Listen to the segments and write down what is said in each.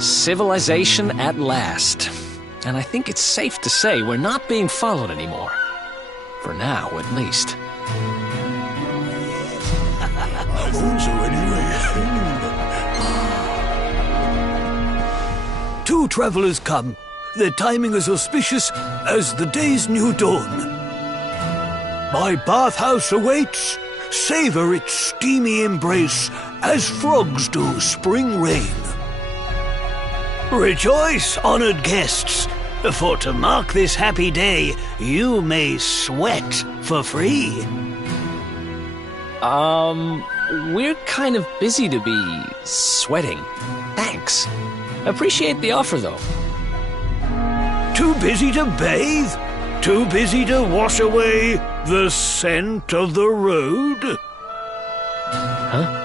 Civilization at last. And I think it's safe to say we're not being followed anymore. For now, at least. Two travelers come. Their timing is auspicious as the day's new dawn. My bathhouse awaits. Savor its steamy embrace as frogs do spring rain. Rejoice, honored guests, for to mark this happy day, you may sweat for free. We're kind of busy to be sweating. Thanks. Appreciate the offer, though. Too busy to bathe? Too busy to wash away the scent of the road? Huh?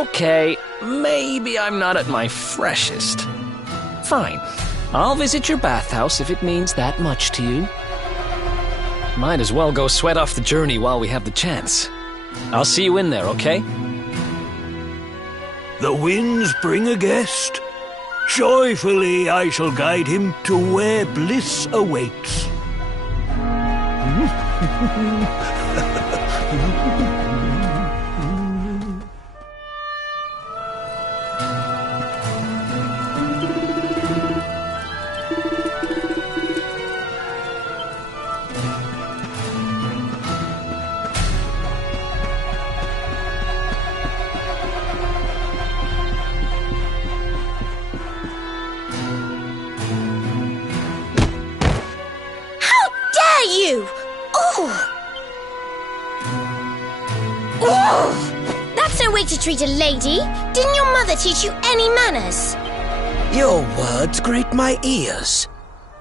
Okay, maybe I'm not at my freshest. Fine. I'll visit your bathhouse if it means that much to you. Might as well go sweat off the journey while we have the chance. I'll see you in there, okay? The winds bring a guest. Joyfully I shall guide him to where bliss awaits. You! Oh! Oh! That's no way to treat a lady. Didn't your mother teach you any manners? Your words grate my ears.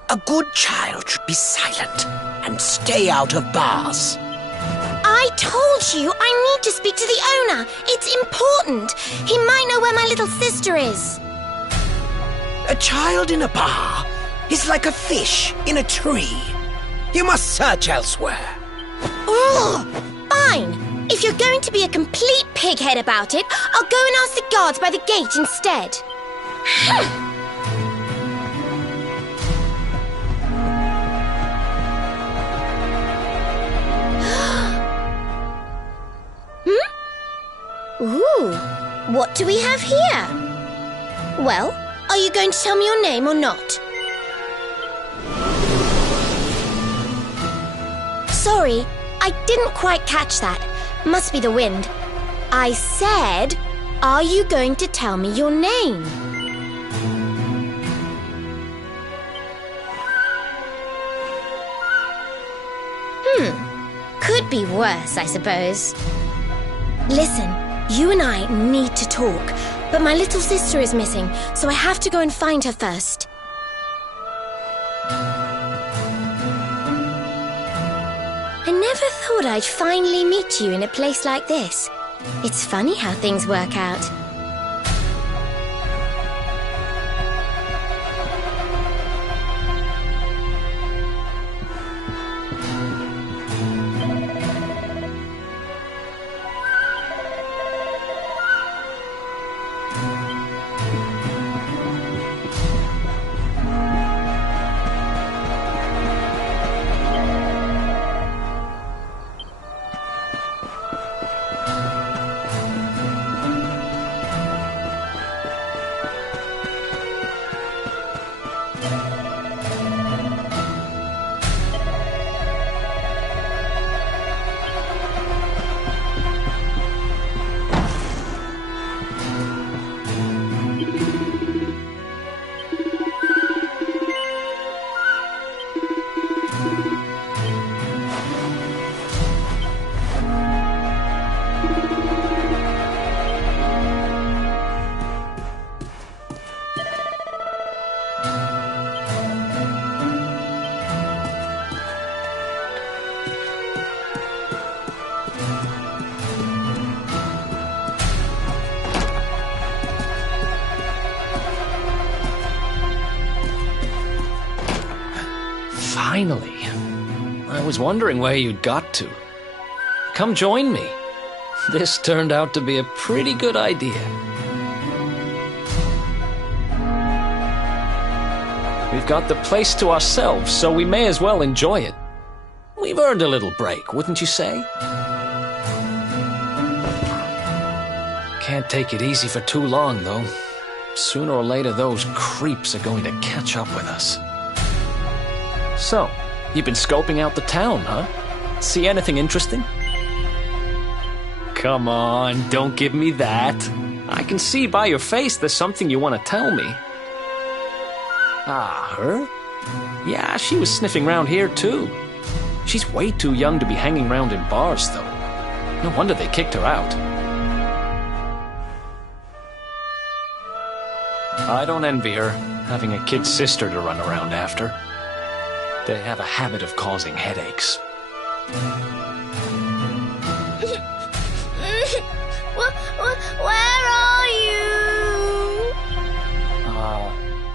A good child should be silent and stay out of bars. I told you I need to speak to the owner. It's important. He might know where my little sister is. A child in a bar is like a fish in a tree. You must search elsewhere. Oh, fine. If you're going to be a complete pighead about it, I'll go and ask the guards by the gate instead. Ooh, what do we have here? Well, are you going to tell me your name or not? Sorry, I didn't quite catch that. Must be the wind. I said, are you going to tell me your name? Could be worse, I suppose. Listen, you and I need to talk, but my little sister is missing, so I have to go and find her first. I never thought I'd finally meet you in a place like this. It's funny how things work out. Finally. I was wondering where you'd got to. Come join me. This turned out to be a pretty good idea. We've got the place to ourselves, so we may as well enjoy it. We've earned a little break, wouldn't you say? Can't take it easy for too long, though. Sooner or later, those creeps are going to catch up with us. So, you've been scoping out the town, huh? See anything interesting? Come on, don't give me that. I can see by your face there's something you want to tell me. Ah, her? Yeah, she was sniffing around here too. She's way too young to be hanging around in bars, though. No wonder they kicked her out. I don't envy her, having a kid sister to run around after. They have a habit of causing headaches. Where are you?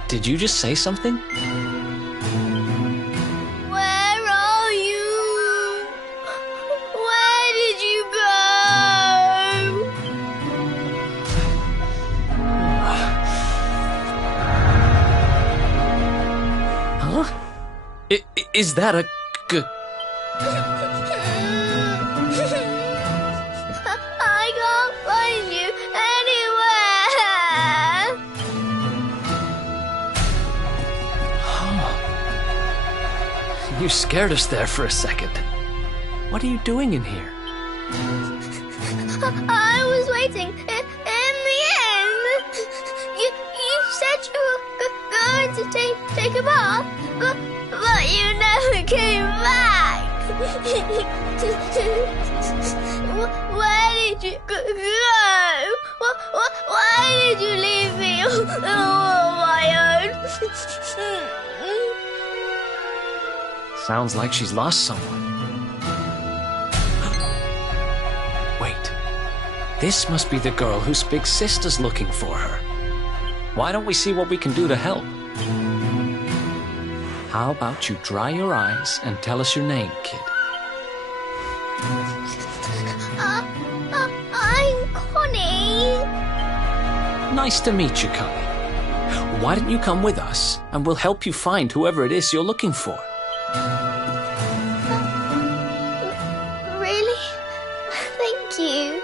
Did you just say something? Where are you? Where did you go? Huh? Is that a... I can't find you anywhere. You scared us there for a second. What are you doing in here? I was waiting. In the end, you said you were going to take a bath, but you never came back. Where did you go? Why did you leave me all on my own? Sounds like she's lost someone. Wait. This must be the girl whose big sister's looking for her. Why don't we see what we can do to help? How about you dry your eyes and tell us your name, kid? I'm Connie. Nice to meet you, Connie. Why don't you come with us, and we'll help you find whoever it is you're looking for. Really? Thank you.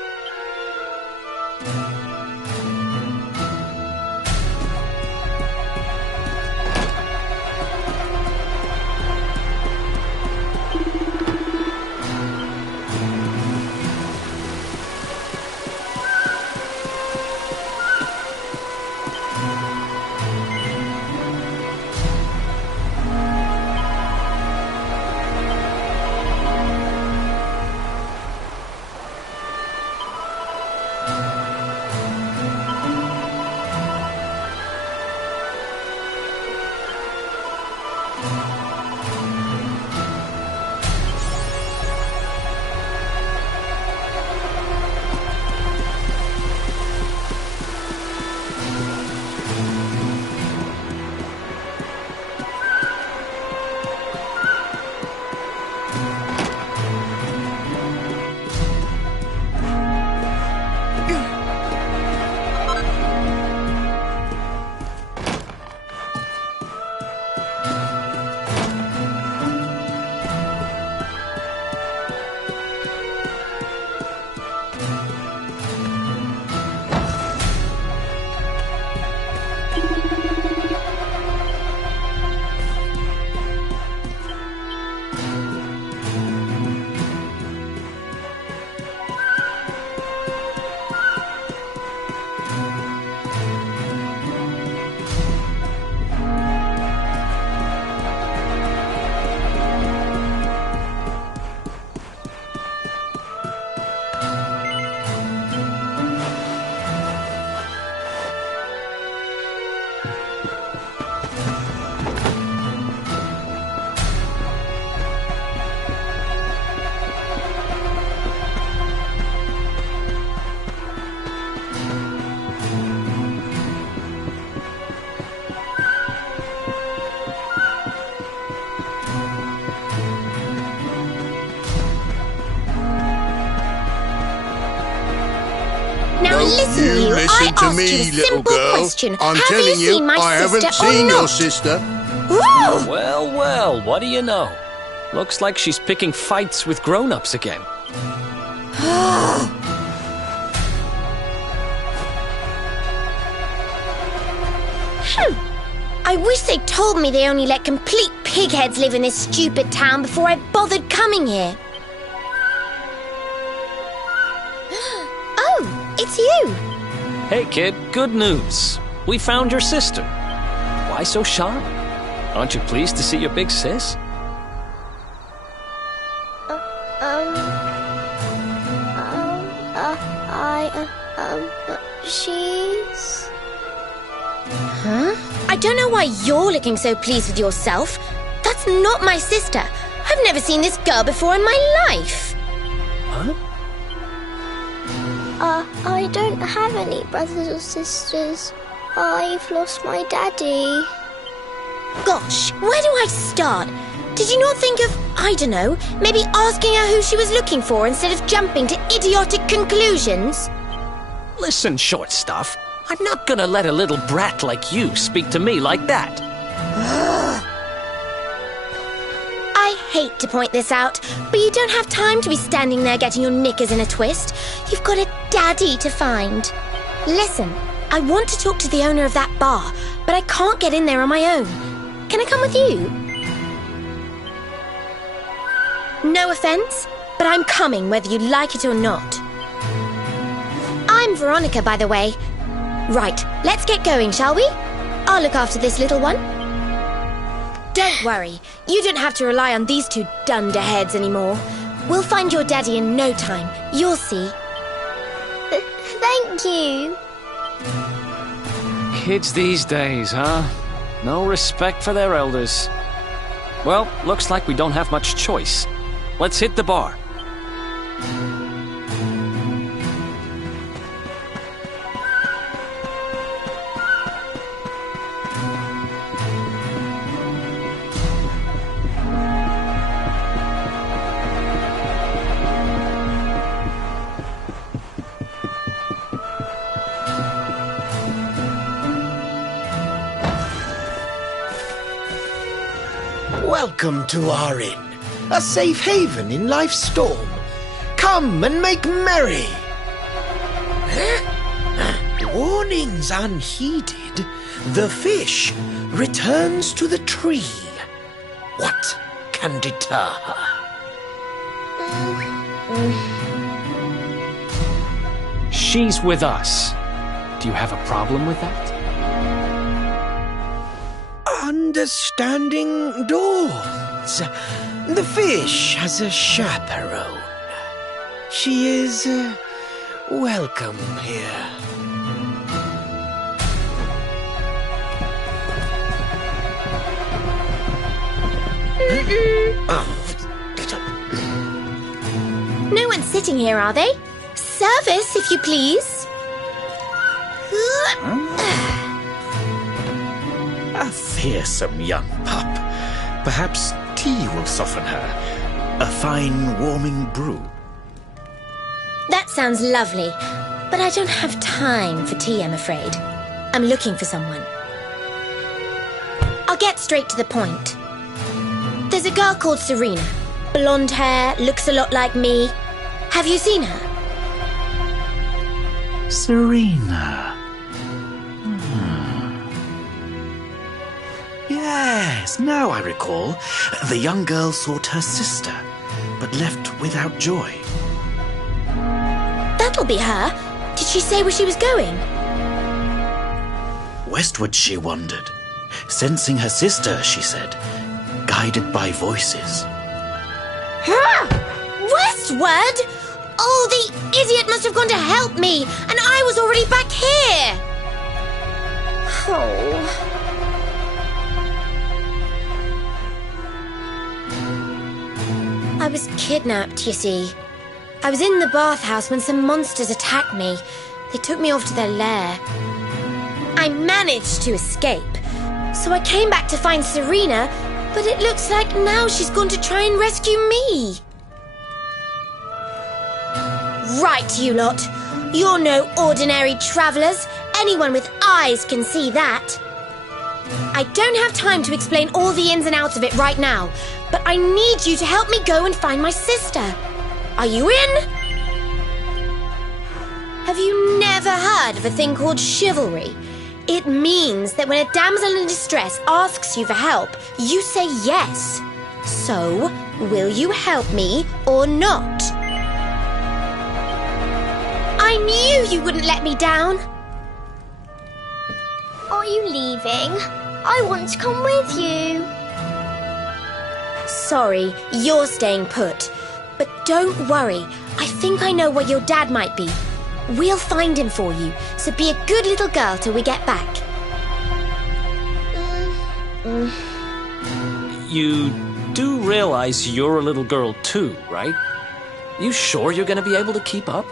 Listen, You I listen to asked me, you a little simple girl. question. I'm Have telling you seen my I haven't sister or seen your not? sister. Whoa! Well, well, what do you know? Looks like she's picking fights with grown-ups again. I wish they told me they only let complete pigheads live in this stupid town before I bothered coming here. Oh, it's you. Hey, kid, good news. We found your sister. Why so shy? Aren't you pleased to see your big sis? She's... Huh? I don't know why you're looking so pleased with yourself. That's not my sister. I've never seen this girl before in my life. Huh? I don't have any brothers or sisters. I've lost my daddy. Gosh, where do I start? Did you not think of, I don't know, maybe asking her who she was looking for instead of jumping to idiotic conclusions? Listen, short stuff. I'm not gonna let a little brat like you speak to me like that. I hate to point this out, but you don't have time to be standing there getting your knickers in a twist. You've got a daddy to find. Listen, I want to talk to the owner of that bar, but I can't get in there on my own. Can I come with you? No offense, but I'm coming whether you like it or not. I'm Veronica, by the way. Right, let's get going, shall we? I'll look after this little one. Don't worry, you don't have to rely on these two dunderheads anymore. We'll find your daddy in no time. You'll see. Thank you. Kids these days, huh? No respect for their elders. Well, looks like we don't have much choice. Let's hit the bar. Welcome to our inn, a safe haven in life's storm. Come and make merry. Warnings unheeded, the fish returns to the tree. What can deter her? She's with us. Do you have a problem with that? Understanding dawns. The fish has a chaperone. She is welcome here. No one's sitting here, are they? Service, if you please. A fearsome young pup. Perhaps tea will soften her. A fine warming brew. That sounds lovely, but I don't have time for tea, I'm afraid. I'm looking for someone. I'll get straight to the point. There's a girl called Serena. Blonde hair, looks a lot like me. Have you seen her? Serena. Yes, now I recall. The young girl sought her sister, but left without joy. That'll be her. Did she say where she was going? Westward she wandered, sensing her sister, she said, guided by voices. Westward? Oh, the idiot must have gone to help me, and I was already back here. Oh. I was kidnapped, you see. I was in the bathhouse when some monsters attacked me. They took me off to their lair. I managed to escape, so I came back to find Serena, but it looks like now she's gone to try and rescue me. Right, you lot. You're no ordinary travellers. Anyone with eyes can see that. I don't have time to explain all the ins and outs of it right now, but I need you to help me go and find my sister. Are you in? Have you never heard of a thing called chivalry? It means that when a damsel in distress asks you for help, you say yes. So, will you help me or not? I knew you wouldn't let me down. Are you leaving? I want to come with you. Sorry, you're staying put. But don't worry, I think I know where your dad might be. We'll find him for you, so be a good little girl till we get back. You do realize you're a little girl too, right? You sure you're gonna be able to keep up?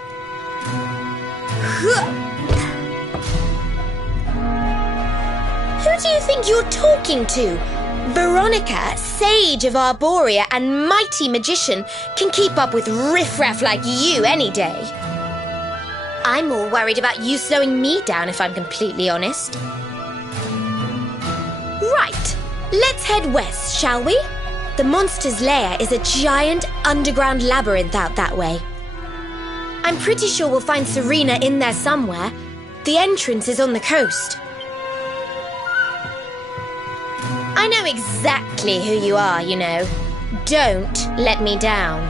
Who do you think you're talking to? Veronica, sage of Arborea and mighty magician, can keep up with riffraff like you any day. I'm more worried about you slowing me down, if I'm completely honest. Right, let's head west, shall we? The monster's lair is a giant underground labyrinth out that way. I'm pretty sure we'll find Serena in there somewhere. The entrance is on the coast. I know exactly who you are, you know. Don't let me down.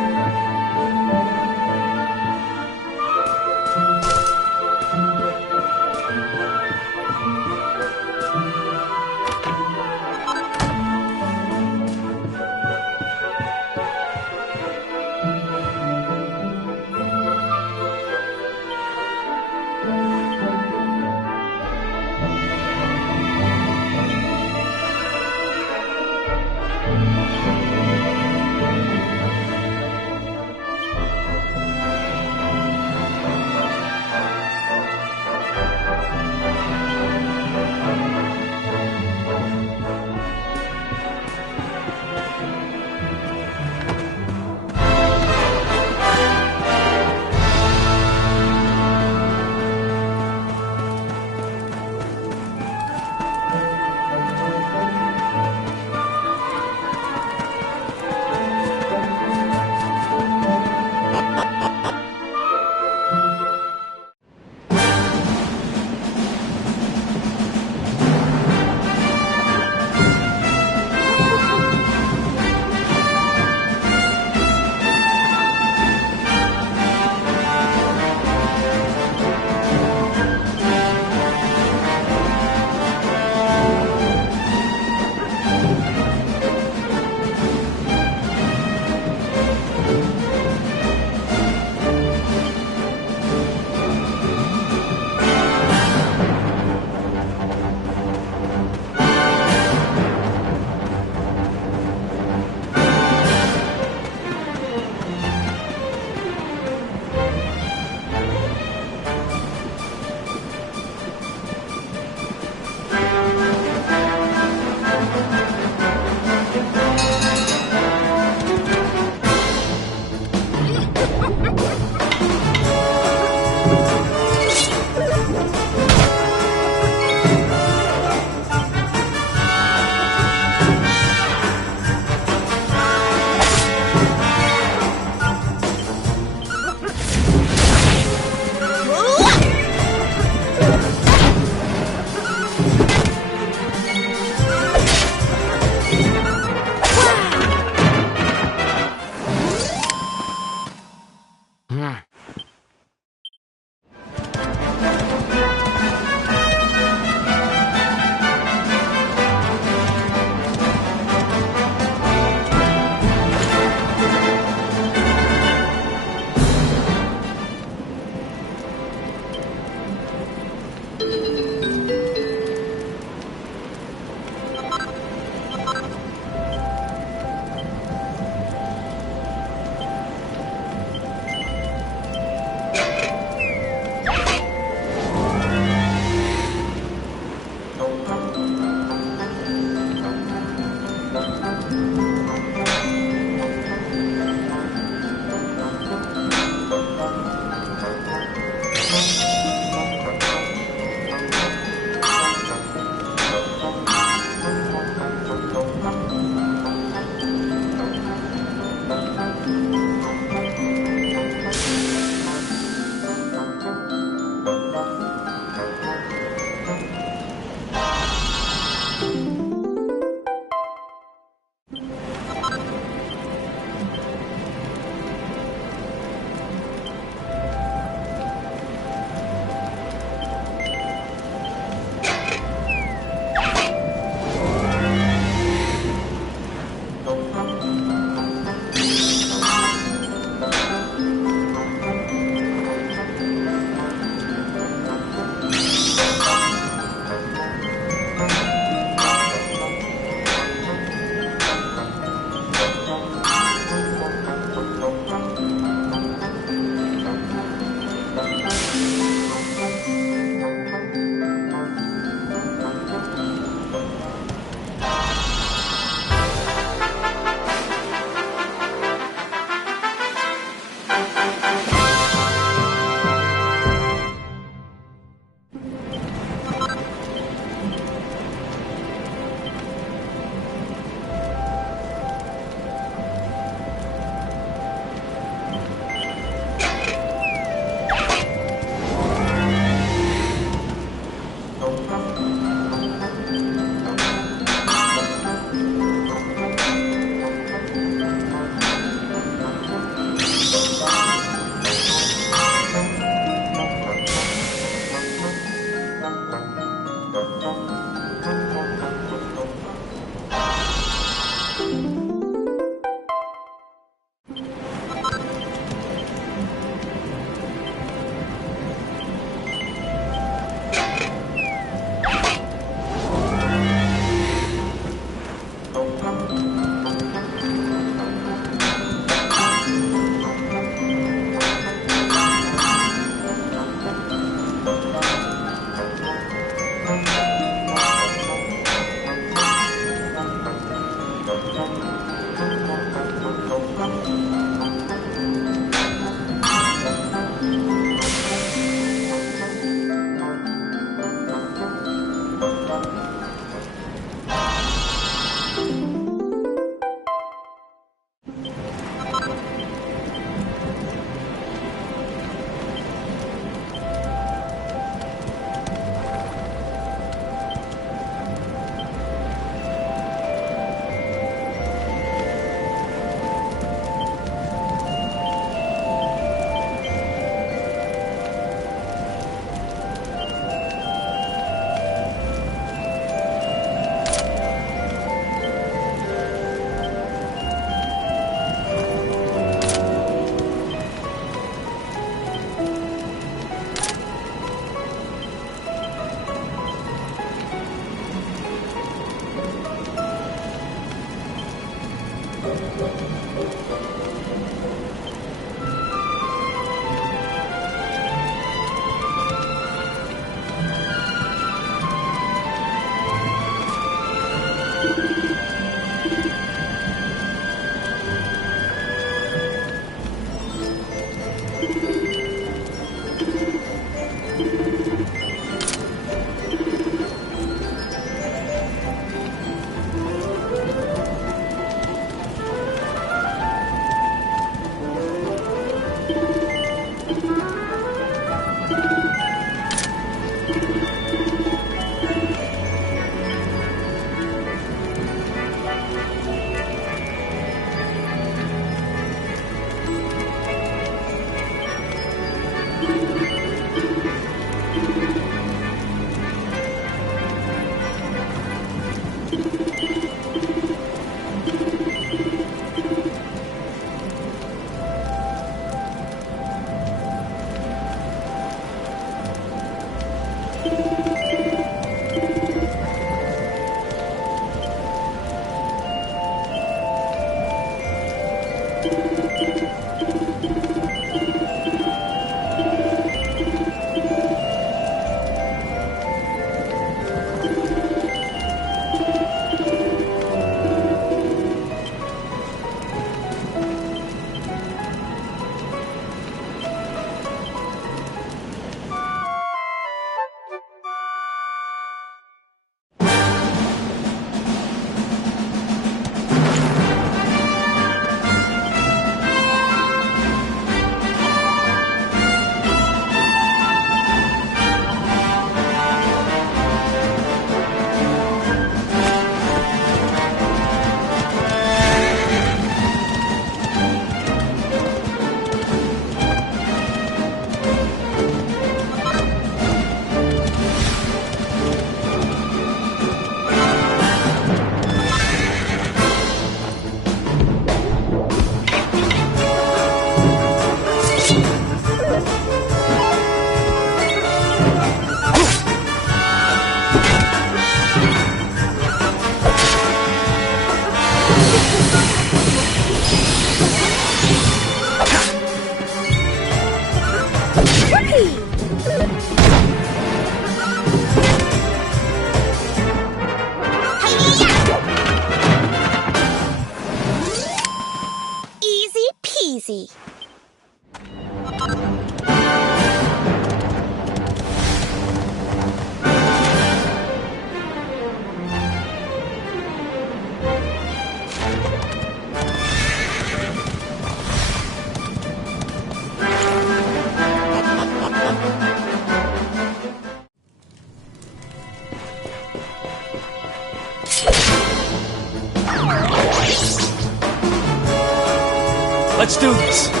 Let's do this.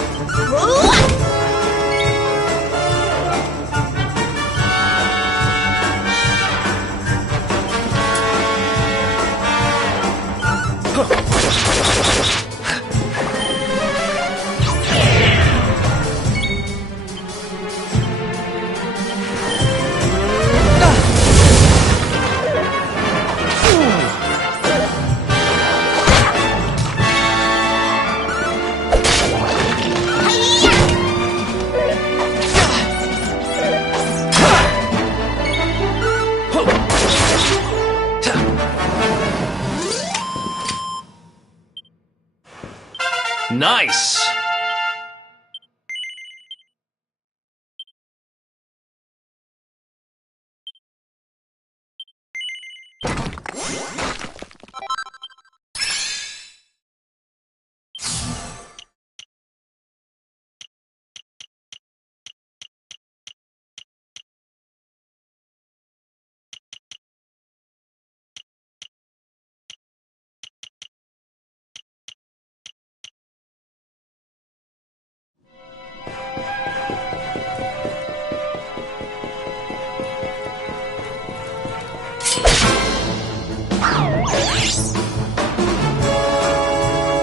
Nice!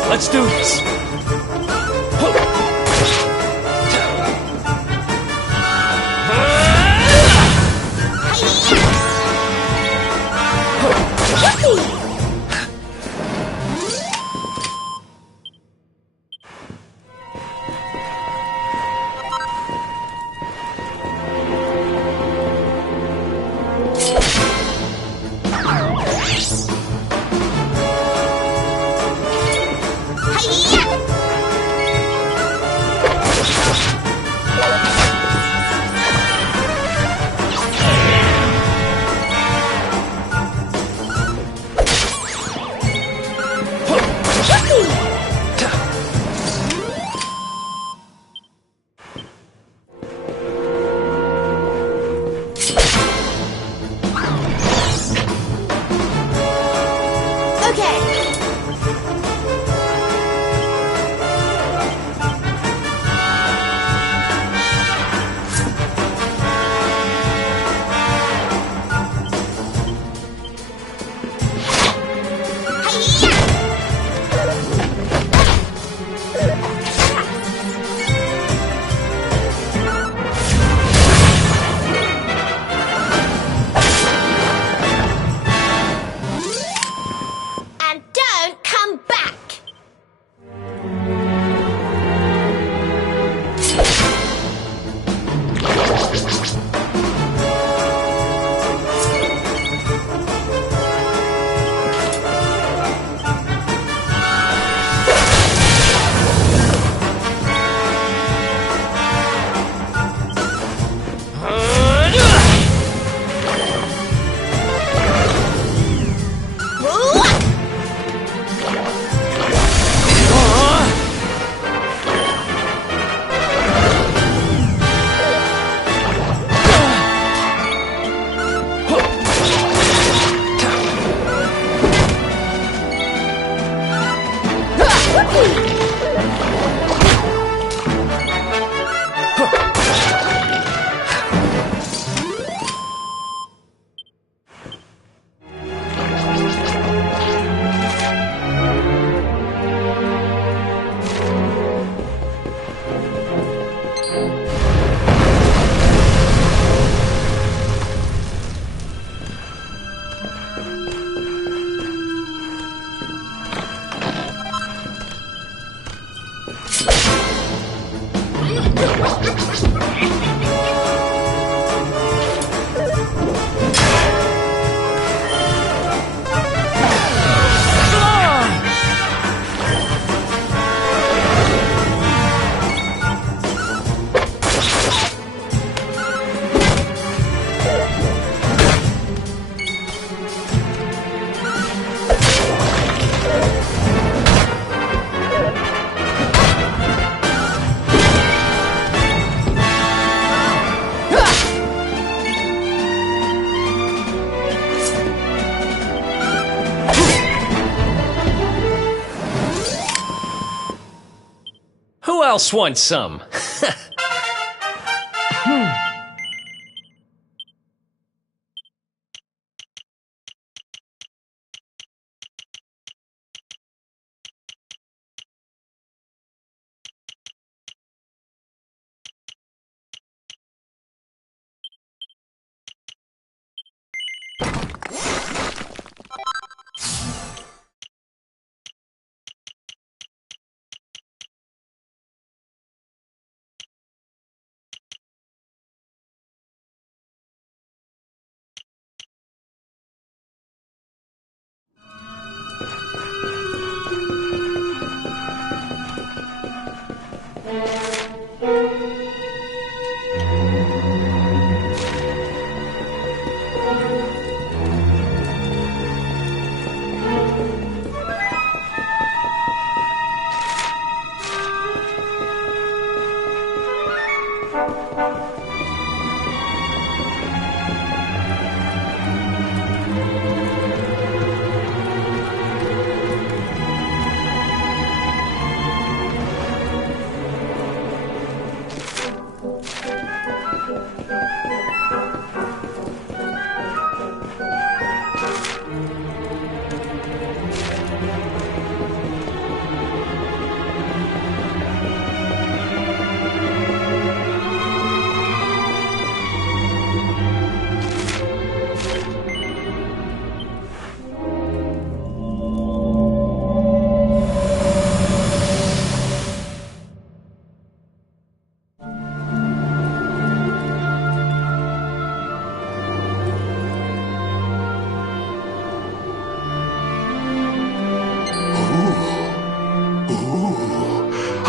Let's do this. else wants some?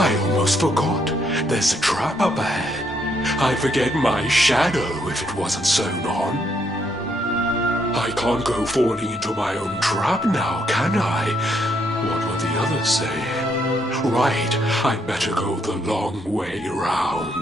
I almost forgot. There's a trap up ahead. I'd forget my shadow if it wasn't sewn on. I can't go falling into my own trap now, can I? What will the others say? Right, I'd better go the long way round.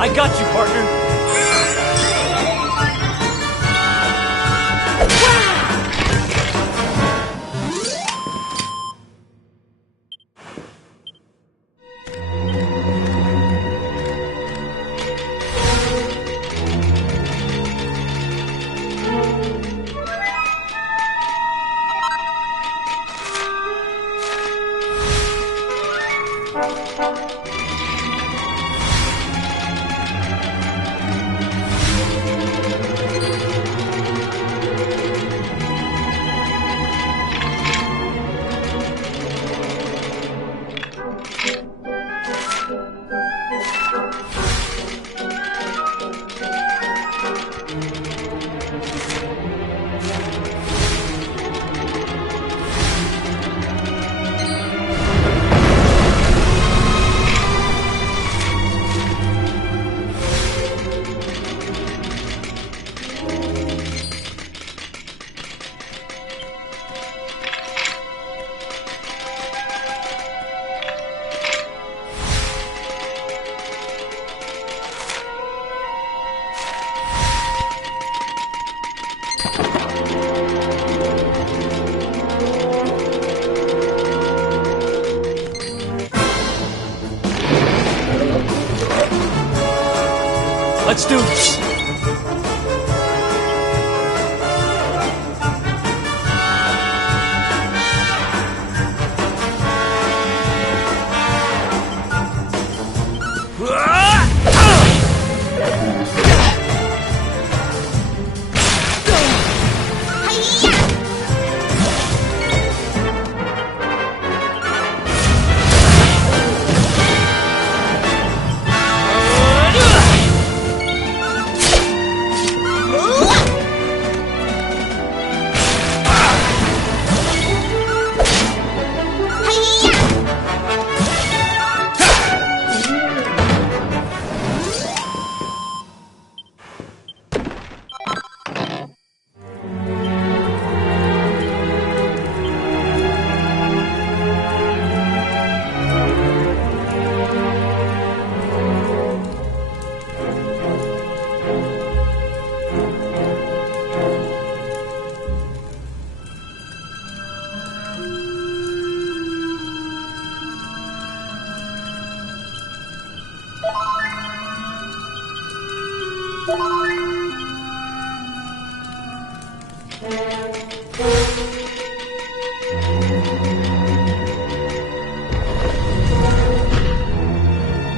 I got you, partner. Let's do this.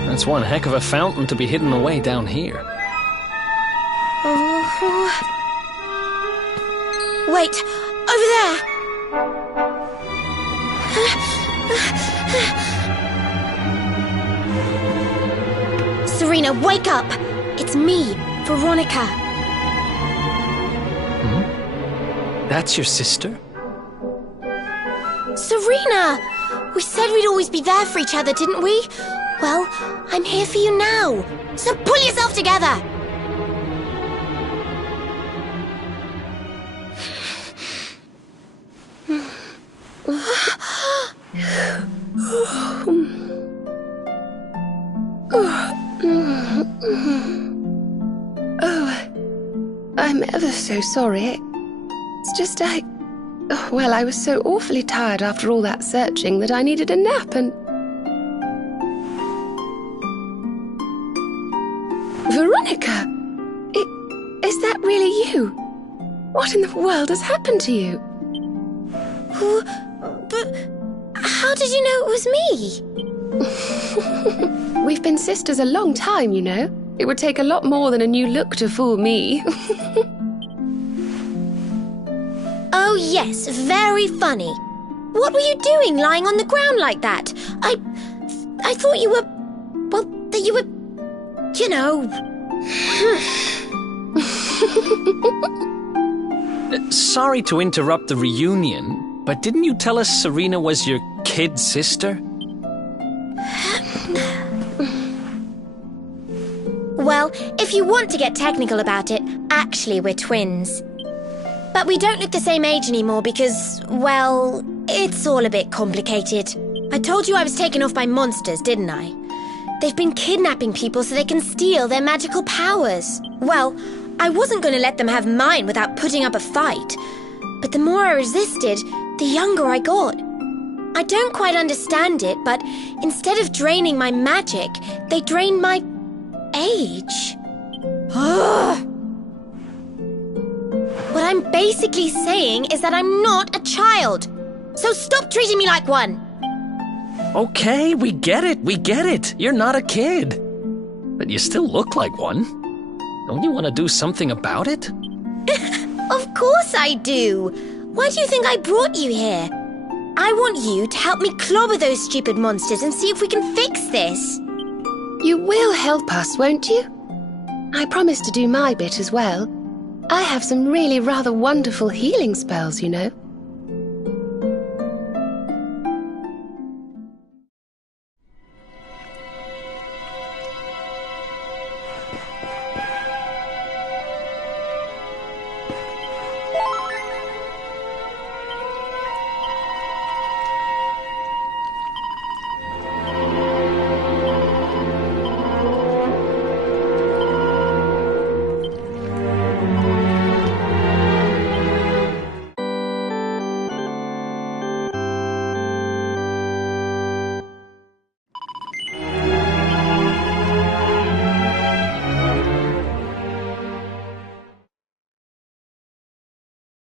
That's one heck of a fountain to be hidden away down here. Wait, over there! Serena, wake up! It's me, Veronica. That's your sister? Serena! We said we'd always be there for each other, didn't we? Well, I'm here for you now. So pull yourself together! I'm ever so sorry. It's just I was so awfully tired after all that searching that I needed a nap and... Veronica! Is that really you? What in the world has happened to you? But how did you know it was me? We've been sisters a long time, you know. It would take a lot more than a new look to fool me. Oh yes, very funny. What were you doing lying on the ground like that? I thought you were... well, that you were... you know... Sorry to interrupt the reunion, but didn't you tell us Serena was your kid sister? Well, if you want to get technical about it, actually we're twins. But we don't look the same age anymore because, well, it's all a bit complicated. I told you I was taken off by monsters, didn't I? They've been kidnapping people so they can steal their magical powers. Well, I wasn't going to let them have mine without putting up a fight. But the more I resisted, the younger I got. I don't quite understand it, but instead of draining my magic, they drained my... age. What I'm basically saying is that I'm not a child. So stop treating me like one. Okay, we get it. You're not a kid. But you still look like one. Don't you want to do something about it? Of course I do. Why do you think I brought you here? I want you to help me clobber those stupid monsters and see if we can fix this. You will help us, won't you? I promise to do my bit as well. I have some really rather wonderful healing spells, you know.